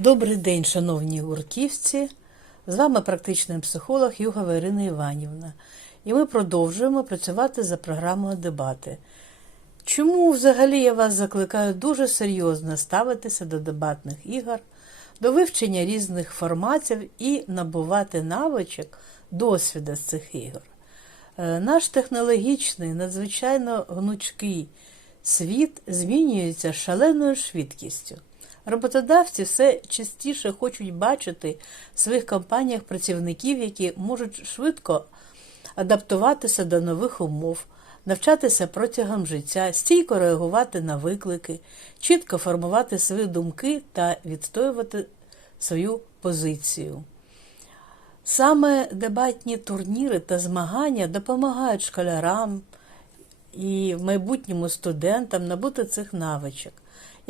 Добрий день, шановні гурківці. З вами практичний психолог Югова Ірина Іванівна. І ми продовжуємо працювати за програмою дебати. Чому взагалі я вас закликаю дуже серйозно ставитися до дебатних ігор, до вивчення різних форматів і набувати навичок досвіду з цих ігор? Е, Наш технологічний, надзвичайно гнучкий світ змінюється шаленою швидкістю. Роботодавці все частіше хочуть бачити в своїх компаніях працівників, які можуть швидко адаптуватися до нових умов, навчатися протягом життя, стійко реагувати на виклики, чітко формувати свої думки та відстоювати свою позицію. Саме дебатні турніри та змагання допомагають школярам і в майбутньому студентам набути цих навичок.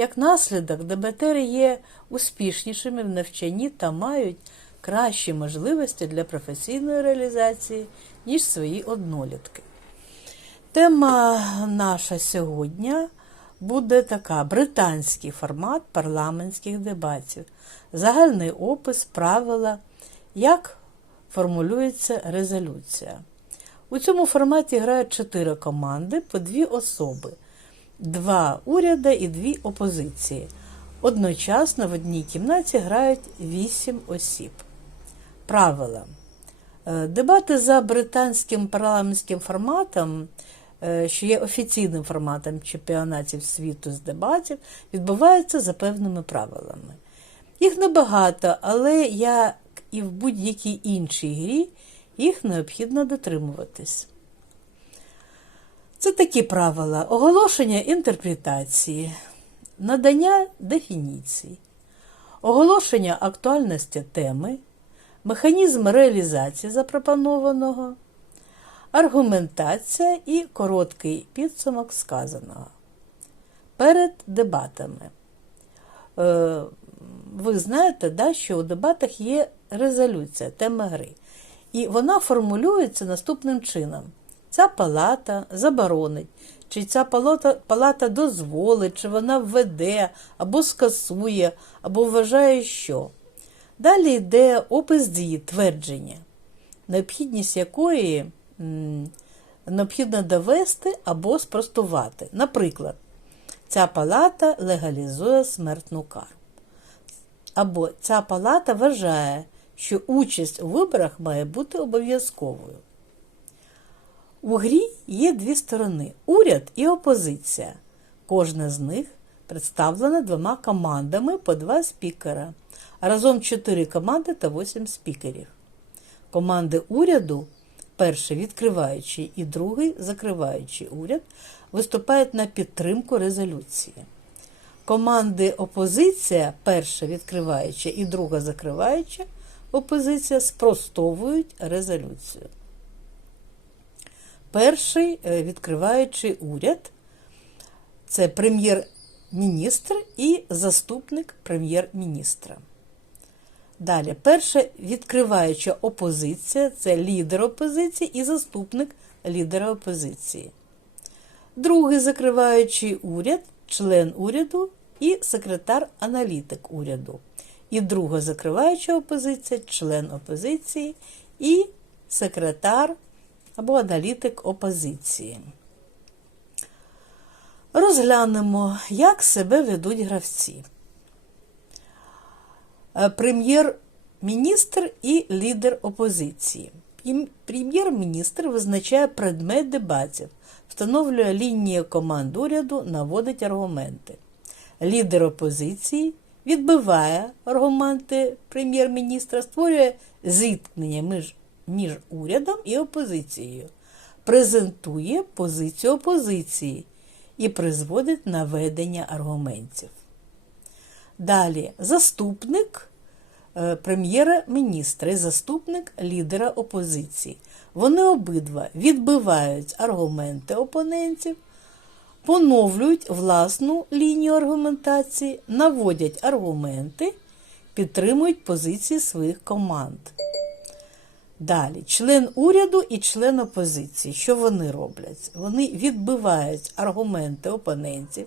Як наслідок, дебатери є успішнішими в навчанні та мають кращі можливості для професійної реалізації, ніж свої однолітки. Тема наша сьогодні буде така: британський формат парламентських дебатів, загальний опис, правила, як формулюється резолюція. У цьому форматі грають чотири команди по дві особи, два уряди і дві опозиції. Одночасно в одній кімнаті грають вісім осіб. Правила. Е, Дебати за британським парламентським форматом, е, що є офіційним форматом чемпіонатів світу з дебатів, відбуваються за певними правилами. Їх небагато, але як і в будь-якій іншій грі, їх необхідно дотримуватись. Це такі правила: оголошення інтерпретації, надання дефініцій, оголошення актуальності теми, механізм реалізації запропонованого, аргументація і короткий підсумок сказаного. Перед дебатами. Е, Ви знаєте, да, що у дебатах є резолюція, тема гри. І вона формулюється наступним чином: ця палата заборонить, чи ця палата, палата дозволить, чи вона введе, або скасує, або вважає, що. Далі йде опис дії, твердження, необхідність якої м, необхідно довести або спростувати. Наприклад, ця палата легалізує смертну кару. Або ця палата вважає, що участь у виборах має бути обов'язковою. У грі є дві сторони уряд і опозиція. Кожна з них представлена двома командами по два спікера, разом чотири команди та восім спікерів. Команди уряду, перший відкриваючий і другий закриваючий уряд, виступають на підтримку резолюції. Команди опозиція, перша відкриваюча і друга закриваюча, опозиція спростовують резолюцію. Перший е, відкриваючий уряд це прем'єр-міністр і заступник прем'єр-міністра. Далі, перша відкриваюча опозиція це лідер опозиції і заступник лідера опозиції. Другий закриваючий уряд, член уряду і секретар-аналітик уряду. І друга закриваюча опозиція, член опозиції і секретар або аналітик опозиції. Розглянемо, як себе ведуть гравці. Е, Прем'єр-міністр і лідер опозиції. Прем'єр-міністр визначає предмет дебатів, встановлює лінії команд уряду, наводить аргументи. Лідер опозиції відбиває аргументи прем'єр-міністра, створює зіткнення між, між урядом і опозицією, презентує позицію опозиції і призводить на ведення аргументів. Далі заступник е, прем'єра-міністра і заступник лідера опозиції. Вони обидва відбивають аргументи опонентів, поновлюють власну лінію аргументації, наводять аргументи, підтримують позиції своїх команд. Далі, член уряду і член опозиції. Що вони роблять? Вони відбивають аргументи опонентів,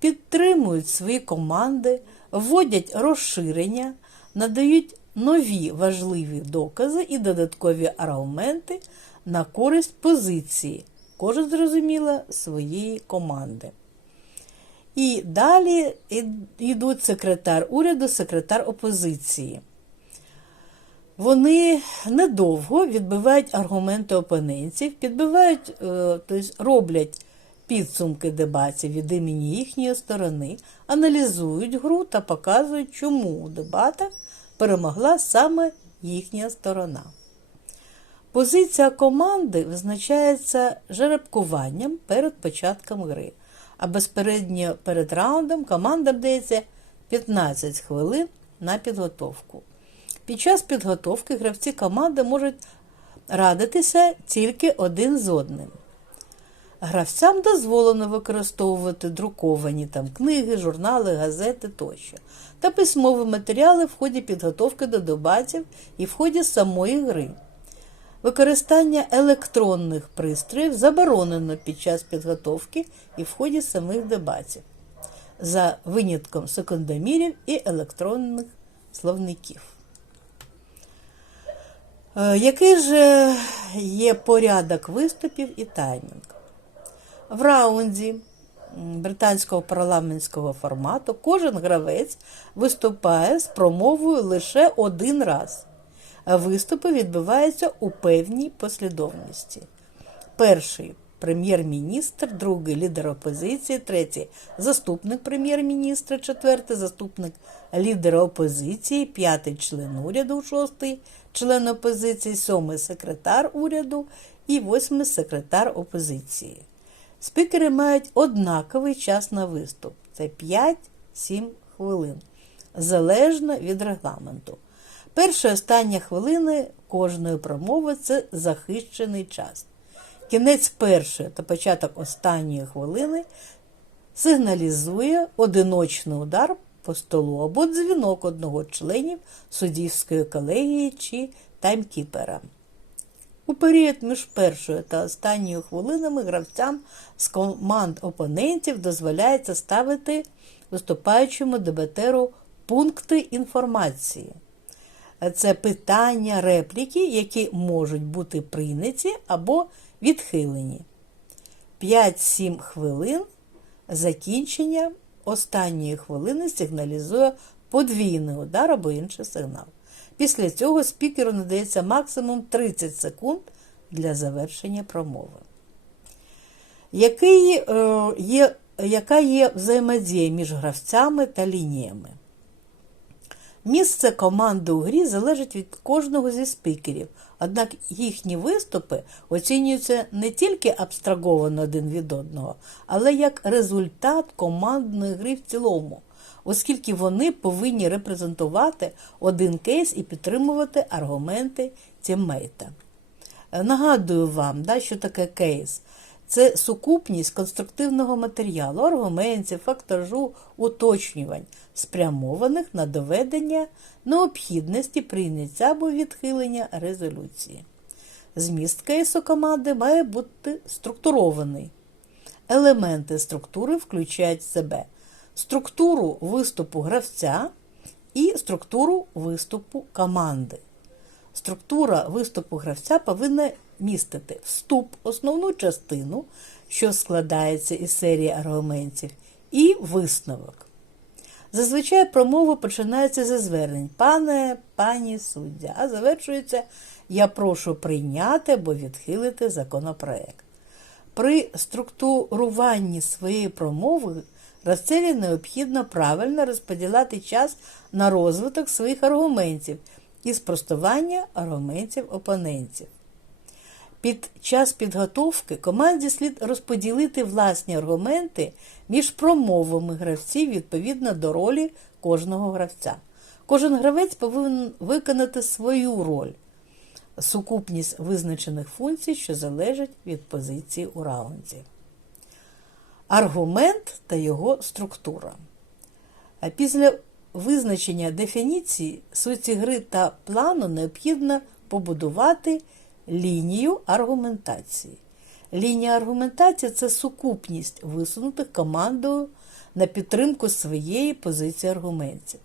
підтримують свої команди, вводять розширення, надають нові важливі докази і додаткові аргументи на користь позиції, кожен зрозуміло своєї команди. І далі йдуть секретар уряду, секретар опозиції. Вони недовго відбивають аргументи опонентів, підбивають, е, тобто роблять підсумки дебатів від імені їхньої сторони, аналізують гру та показують, чому у дебатах перемогла саме їхня сторона. Позиція команди визначається жеребкуванням перед початком гри, а безпередньо перед раундом командам дається 15 хвилин на підготовку. Під час підготовки гравці команди можуть радитися тільки один з одним. Гравцям дозволено використовувати друковані там книги, журнали, газети тощо та письмові матеріали в ході підготовки до дебатів і в ході самої гри. Використання електронних пристроїв заборонено під час підготовки і в ході самих дебатів, за винятком секундомірів і електронних словників. Е, Який же є порядок виступів і таймінг? В раунді британського парламентського формату кожен гравець виступає з промовою лише один раз. Виступи відбуваються у певній послідовності. Перший прем'єр-міністр, другий лідер опозиції, третій заступник прем'єр-міністра, четвертий заступник лідера опозиції, п'ятий член уряду, шостий член опозиції, сьомий секретар уряду і восьмий секретар опозиції. Спікери мають однаковий час на виступ це 5-7 хвилин, залежно від регламенту. Перша і остання хвилини кожної промови це захищений час. Кінець першої та початок останньої хвилини сигналізує одиночний удар по столу або дзвінок одного членів суддівської колегії чи таймкіпера. У період між першою та останньою хвилинами гравцям з команд опонентів дозволяється ставити виступаючому дебатеру пункти інформації. Це питання, репліки, які можуть бути прийняті або відхилені. 5-7 хвилин закінчення останньої хвилини сигналізує подвійний удар або інший сигнал. Після цього спікеру надається максимум 30 секунд для завершення промови. Який е, є, яка є взаємодія між гравцями та лініями? Місце команди у грі залежить від кожного зі спікерів, однак їхні виступи оцінюються не тільки абстраговано один від одного, але як результат командної гри в цілому, оскільки вони повинні репрезентувати один кейс і підтримувати аргументи тіммейта. Нагадую вам, да, що таке кейс. Це сукупність конструктивного матеріалу, аргументів, фактажу, уточнювань, спрямованих на доведення необхідності прийняття або відхилення резолюції. Зміст кейсу команди має бути структурований. Елементи структури включають в себе структуру виступу гравця і структуру виступу команди. Структура виступу гравця повинна містити вступ, основну частину, що складається із серії аргументів, і висновок. Зазвичай промова починається зі звернень пане, пані суддя, а завершується Я прошу прийняти або відхилити законопроект. При структуруванні своєї промови гравцеві необхідно правильно розподіляти час на розвиток своїх аргументів і спростування аргументів опонентів. Під час підготовки команді слід розподілити власні аргументи між промовами гравців відповідно до ролі кожного гравця. Кожен гравець повинен виконати свою роль, сукупність визначених функцій, що залежать від позиції у раунді. Аргумент та його структура. А після визначення дефініції суті гри та плану необхідно побудувати лінію аргументації. Лінія аргументації це сукупність висунутих командою на підтримку своєї позиції аргументів.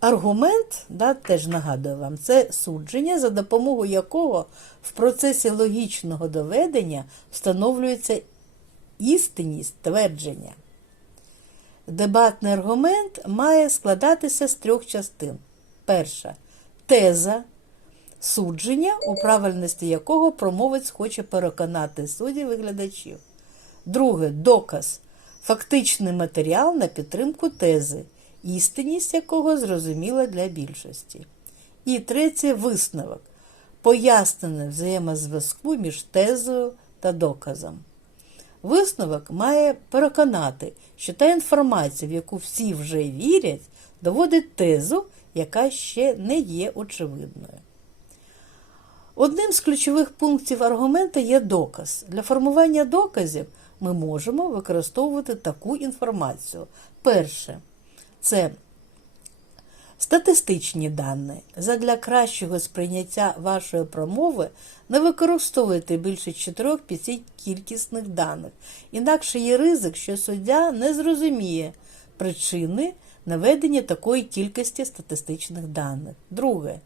Аргумент, да, теж нагадую вам, це судження, за допомогою якого в процесі логічного доведення встановлюється істинність твердження. Дебатний аргумент має складатися з трьох частин. Перша теза, судження, у правильності якого промовець хоче переконати суддів і глядачів. Друге доказ, фактичний матеріал на підтримку тези, істинність якого зрозуміла для більшості. І третє висновок, пояснене взаємозв'язку між тезою та доказом. Висновок має переконати, що та інформація, в яку всі вже вірять, доводить тезу, яка ще не є очевидною. Одним з ключових пунктів аргумента є доказ. Для формування доказів ми можемо використовувати таку інформацію. Перше, це статистичні дані. Задля кращого сприйняття вашої промови не використовуйте більше 4-5 кількісних даних. Інакше є ризик, що суддя не зрозуміє причини наведення такої кількості статистичних даних. Друге.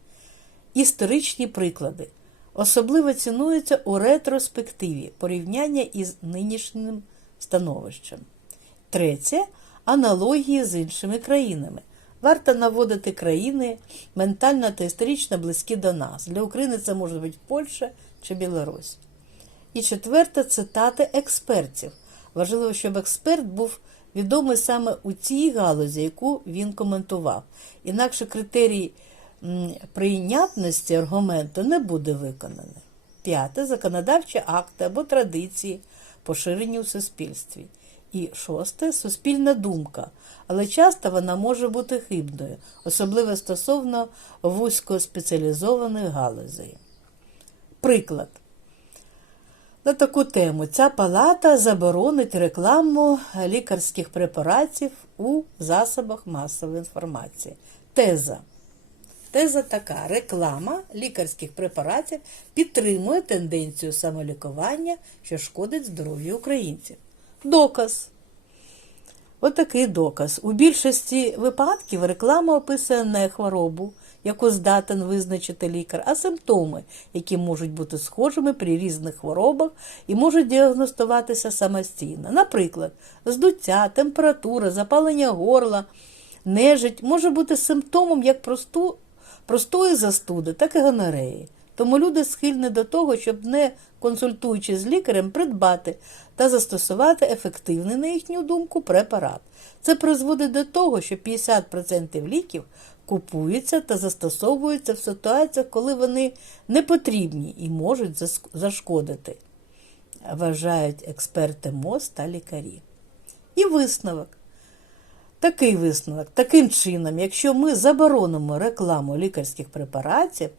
Історичні приклади. Особливо цінуються у ретроспективі порівняння із нинішнім становищем. Третє аналогії з іншими країнами. Варто наводити країни ментально та історично близькі до нас. Для України це може бути Польща чи Білорусь. І четверте цитати експертів. Важливо, щоб експерт був відомий саме у цій галузі, яку він коментував. Інакше критерій м, прийнятності аргументу не буде виконаний. П'яте законодавчі акти або традиції, поширені у суспільстві. І шосте суспільна думка, але часто вона може бути хибною, особливо стосовно вузькоспеціалізованих галузей. Приклад. На таку тему ця палата заборонить рекламу лікарських препаратів у засобах масової інформації. Теза. Теза така: реклама лікарських препаратів підтримує тенденцію самолікування, що шкодить здоров'ю українців. Доказ. Отакий доказ. У більшості випадків реклама описує не хворобу, яку здатен визначити лікар, а симптоми, які можуть бути схожими при різних хворобах і можуть діагностуватися самостійно. Наприклад, здуття, температура, запалення горла, нежить може бути симптомом як просту, простої застуди, так і гонореї. Тому люди схильні до того, щоб не консультуючи з лікарем, придбати та застосувати ефективний, на їхню думку, препарат. Це призводить до того, що 50% ліків купуються та застосовуються в ситуаціях, коли вони не потрібні і можуть зашкодити, вважають експерти МОЗ та лікарі. І висновок. Такий висновок. Таким чином, якщо ми заборонимо рекламу лікарських препаратів,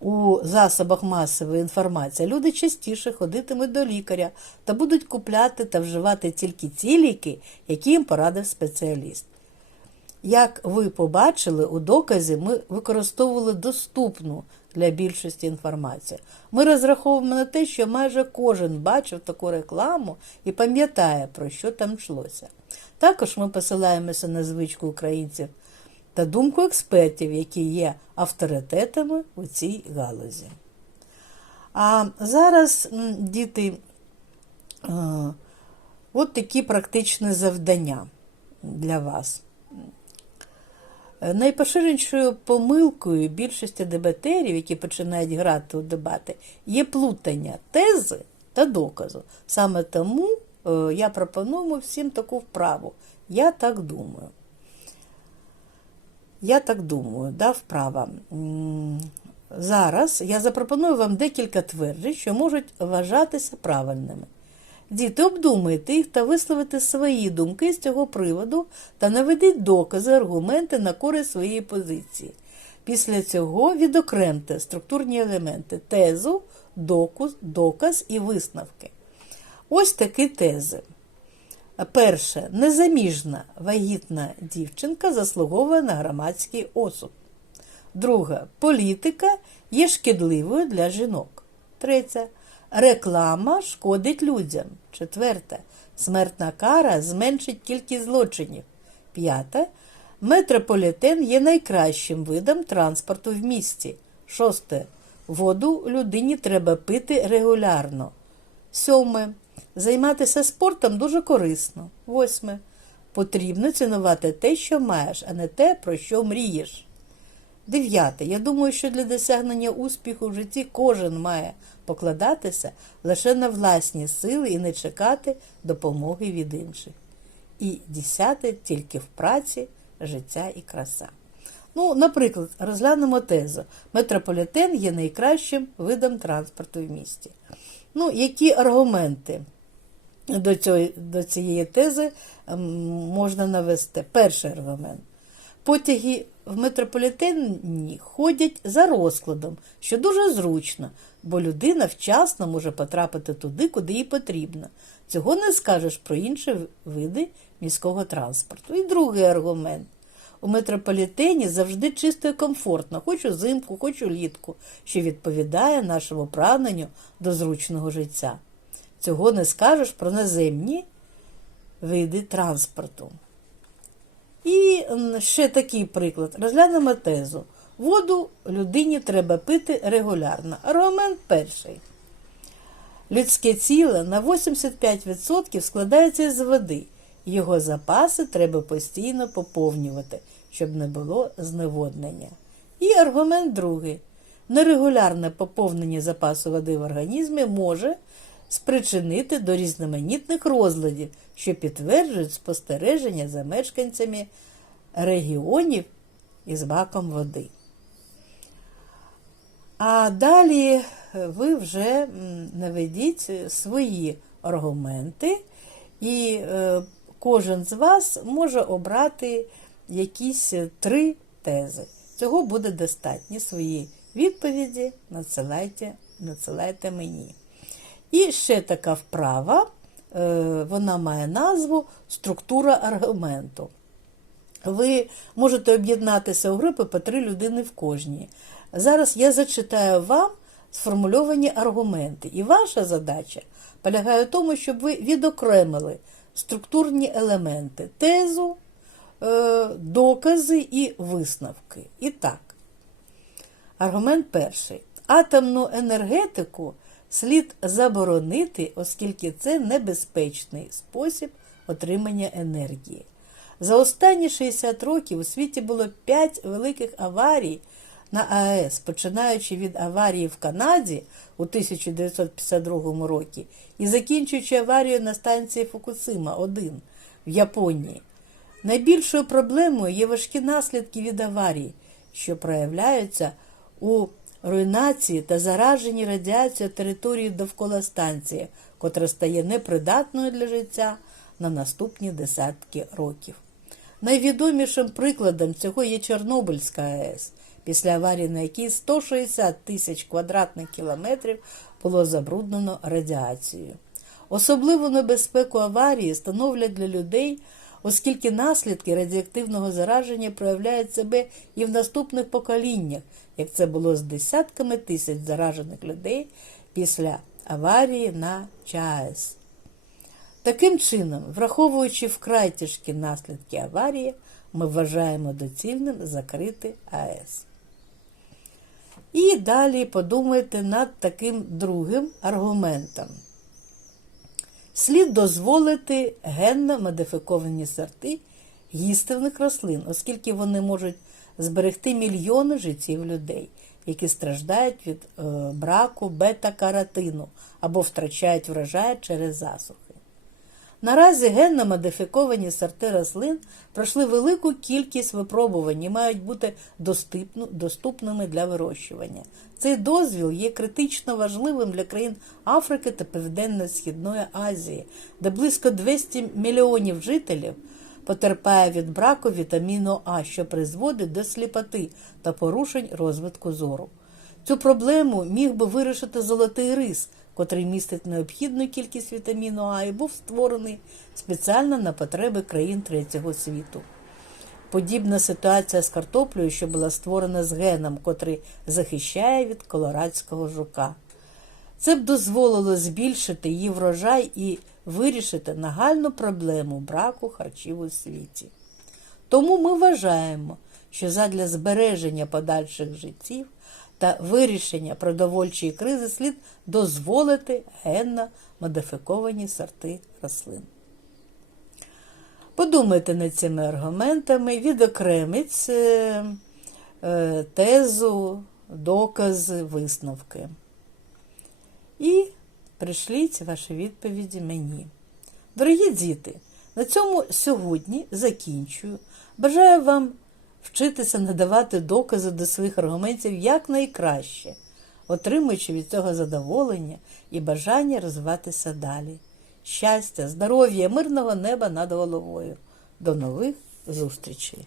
у засобах масової інформації люди частіше ходитимуть до лікаря та будуть купляти та вживати тільки ті ліки, які їм порадив спеціаліст. Як ви побачили, у доказі ми використовували доступну для більшості інформацію. Ми розраховуємо на те, що майже кожен бачив таку рекламу і пам'ятає, про що там йшлося. Також ми посилаємося на звичку українців та думку експертів, які є авторитетами у цій галузі. А зараз, діти, от такі практичні завдання для вас. Найпоширенішою помилкою більшості дебатерів, які починають грати у дебати, є плутання тези та доказу. Саме тому я пропоную всім таку вправу. Я так думаю. Я так думаю, да, вправа. Зараз я запропоную вам декілька тверджень, що можуть вважатися правильними. Діти, обдумайте їх та висловите свої думки з цього приводу та наведіть докази, аргументи на користь своєї позиції. Після цього відокремте структурні елементи тезу, доказ, доказ і висновки. Ось такі тези. Перше, незаміжна вагітна дівчинка заслуговує на громадський осуд. Друге, політика є шкідливою для жінок. Третє. Реклама шкодить людям. Четверте. Смертна кара зменшить кількість злочинів. П'яте. Метрополітен є найкращим видом транспорту в місті. Шосте. Воду людині треба пити регулярно. Сьоме. Займатися спортом дуже корисно. Восьме. Потрібно цінувати те, що маєш, а не те, про що мрієш. Дев'яте. Я думаю, що для досягнення успіху в житті кожен має покладатися лише на власні сили і не чекати допомоги від інших. І десяте тільки в праці, життя і краса. Ну, наприклад, розглянемо тезу. Метрополітен є найкращим видом транспорту в місті. Ну, які аргументи до, цього, до цієї тези можна навести? Перший аргумент. Потяги в метрополітені ходять за розкладом, що дуже зручно, бо людина вчасно може потрапити туди, куди їй потрібно. Цього не скажеш про інші види міського транспорту. І другий аргумент. У метрополітені завжди чисто і комфортно, хоч узимку, хоч улітку, що відповідає нашому прагненню до зручного життя. Цього не скажеш про наземні види транспорту. Ще такий приклад. Розглянемо тезу. Воду людині треба пити регулярно. Аргумент перший. Людське тіло на 85% складається з води. Його запаси треба постійно поповнювати, щоб не було зневоднення. І аргумент другий. Нерегулярне поповнення запасу води в організмі може спричинити до різноманітних розладів, що підтверджують спостереження за мешканцями регіонів із баком води. А далі ви вже наведіть свої аргументи, і е, кожен з вас може обрати якісь три тези. Цього буде достатньо. Свої відповіді надсилайте, надсилайте мені. І ще така вправа, е, вона має назву Структура аргументу. Ви можете об'єднатися у групи по три людини в кожній. Зараз я зачитаю вам сформульовані аргументи. І ваша задача полягає в тому, щоб ви відокремили структурні елементи, тезу, е, докази і висновки. І так, аргумент перший. Атомну енергетику слід заборонити, оскільки це небезпечний спосіб отримання енергії. За останні 60 років у світі було 5 великих аварій на АЕС, починаючи від аварії в Канаді у 1952 році і закінчуючи аварією на станції Фукусима 1 в Японії. Найбільшою проблемою є важкі наслідки від аварії, що проявляються у руйнації та зараженні радіацією території довкола станції, котра стає непридатною для життя на наступні десятки років. Найвідомішим прикладом цього є Чорнобильська АЕС, після аварії на якій 160 тисяч квадратних кілометрів було забруднено радіацією. Особливу небезпеку аварії становлять для людей, оскільки наслідки радіоактивного зараження проявляють себе і в наступних поколіннях, як це було з десятками тисяч заражених людей після аварії на ЧАЕС. Таким чином, враховуючи вкрай тяжкі наслідки аварії, ми вважаємо доцільним закрити АЕС. І далі подумайте над таким другим аргументом. Слід дозволити генно модифіковані сорти їстивних рослин, оскільки вони можуть зберегти мільйони життів людей, які страждають від е, браку бета-каротину або втрачають врожай через засухи. Наразі генно модифіковані сорти рослин пройшли велику кількість випробувань і мають бути доступними для вирощування. Цей дозвіл є критично важливим для країн Африки та Південно-Східної Азії, де близько 200 мільйонів жителів потерпає від браку вітаміну А, що призводить до сліпоти та порушень розвитку зору. Цю проблему міг би вирішити золотий рис, котрий містить необхідну кількість вітаміну А і був створений спеціально на потреби країн третього світу. Подібна ситуація з картоплею, що була створена з геном, котрий захищає від колорадського жука. Це б дозволило збільшити її врожай і вирішити нагальну проблему браку харчів у світі. Тому ми вважаємо, що задля збереження подальших життів та вирішення продовольчої кризи слід дозволити генно модифіковані сорти рослин. Подумайте над цими аргументами, відокреміть е, е, тезу, докази, висновки. І пришліть ваші відповіді мені. Дорогі діти, на цьому сьогодні закінчую. Бажаю вам вчитися надавати докази до своїх аргументів якнайкраще, отримуючи від цього задоволення і бажання розвиватися далі. Щастя, здоров'я, мирного неба над головою. До нових зустрічей!